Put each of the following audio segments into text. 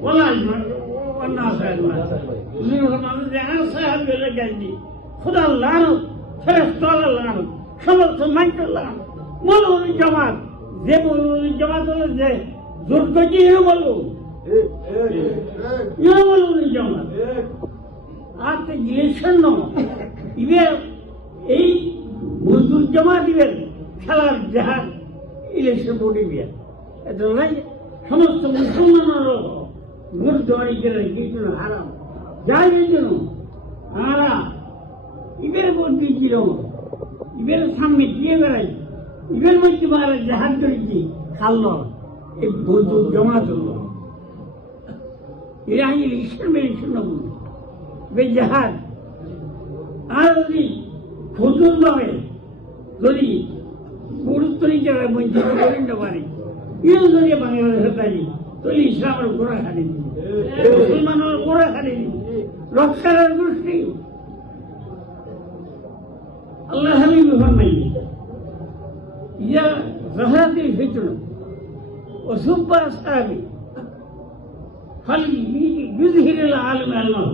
ولا والناس أجمعين أنا صاحب لقلبي خدا الله فرست الله সমস্ত মাইক করলাম মৌলভী জামাত যে মৌলভী জামাত হলো যে জোর করছি ইয়ে বলবো ইয়ে মৌলভী জামাত আর তো ইলেকশন ইবের এই মজদুর জামাত ইবের খেলার জাহাজ ইলেকশন বোর্ডে বিয়ার এত নাই সমস্ত মুসলমানেরও ভোট দেওয়ার কিন্তু হারাম যাই জন্য আমরা ইবের ভোট দিয়েছিল ইবের সামনে দিয়ে বেড়াই ইবের মধ্যে মারা জাহাজ করেছি খাল এই মজদুর জামাত হলো এরা ইলেকশন মেলেকশন বলবে বে জাহাজ আর যদি খোঁজুর ভাবে যদি গুরুত্ব নিতে বঞ্চিত করেন না পারে ইউ যদি বাংলাদেশে পারি তাহলে ইসলামের গোড়া খালি দিবে মুসলমানের গোড়া খালি দিবে রক্ষার গোষ্ঠী আল্লাহ হাবিব ফরমাইনি ইয়া জাহাতিল ফিতর ও সুব্বা আসহাবি فليظهر العالم علمه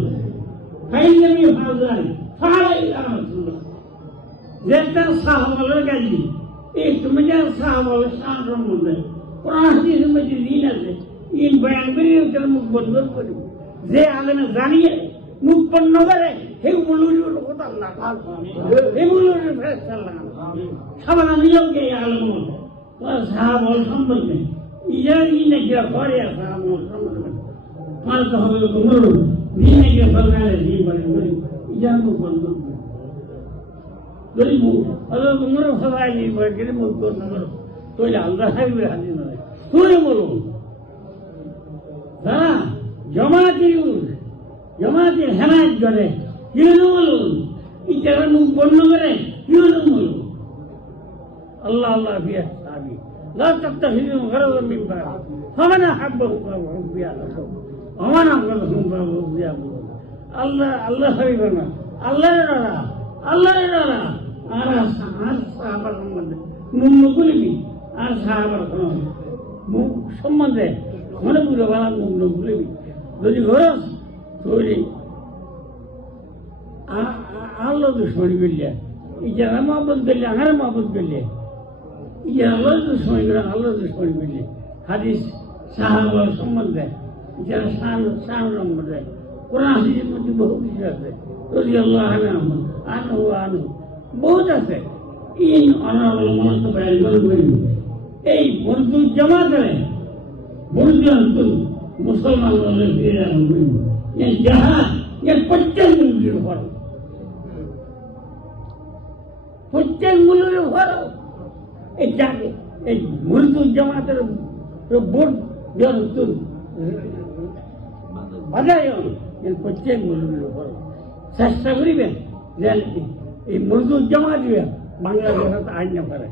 فإن لم يفعل ذلك فعليه رسول الله যেটা সাহাবাদের কাছে এই তুমি যা সাহাবাদের শানের মধ্যে কোরআন হাদিসের মধ্যে দিন আছে ইন বয়ান করে তার মুখ বন্ধ করে যে আলেমে জানিয়ে মুখ বন্ধ করে হে মুলুর কথা আল্লাহ হে মুলুর ফেরেশতা আল্লাহ সবার নিয়মকে আলেম সাহাবাল সম্পর্কে ইজারি নেগিয়া করে সাহাবাল সম্পর্কে মানতে হবে মুলুর দিন নেগিয়া সরকারে দিন বলে ইজার মুখ বন্ধ করে যদি মুখ হলো তোমরা সবাই নির্ভর করে মুখ বন্ধ করো তাহলে আল্লাহ হাবিবের হাতে নয় তুই বলুন যারা জমাতের হেমায়ত করে কিরকম বলুন এই যারা মুখ বন্ধ করে কিরকম বলুন আল্লাহ আল্লাহ বিয়া সাহাবি لا تتخذوا غرضا من بعد فمن أحبهم فهو له ومن أبغضهم فهو له الله حبيبنا الله يرى أنا صحابة সম্বন্ধে মুখগুলি আর সাহাবার মুখ সম্বন্ধে মনে পুরো বলা মুখগুলি যদি ঘরস তৈরি আল্লাহ দুশ্মনী করলে ইজারা মহব্বত করলে আমার মহব্বত করলে ইজারা আল্লাহ দুশ্মনী করে আল্লাহ দুশ্মনী করলে হাদিস সাহাবার সম্বন্ধে যারা শান সম্বন্ধে কোরআন হাদিসের মধ্যে বহু কিছু আছে যদি আল্লাহ আনহু বহুত আছে ইন অনাবল মনত বাইর করে এই বন্ধু জমা করে বন্ধু অন্তর মুসলমান বলে ফিরে আনবেন এই জাহাজ এর প্রত্যেক মূল্যের উপর এই জাগে এই বন্ধু জমাতের বোর্ড বাজায় এর প্রত্যেক মূল্যের উপর চেষ্টা করিবেন যে এই মজদুর জমা দিবে বাংলাদেশে আইন না পারে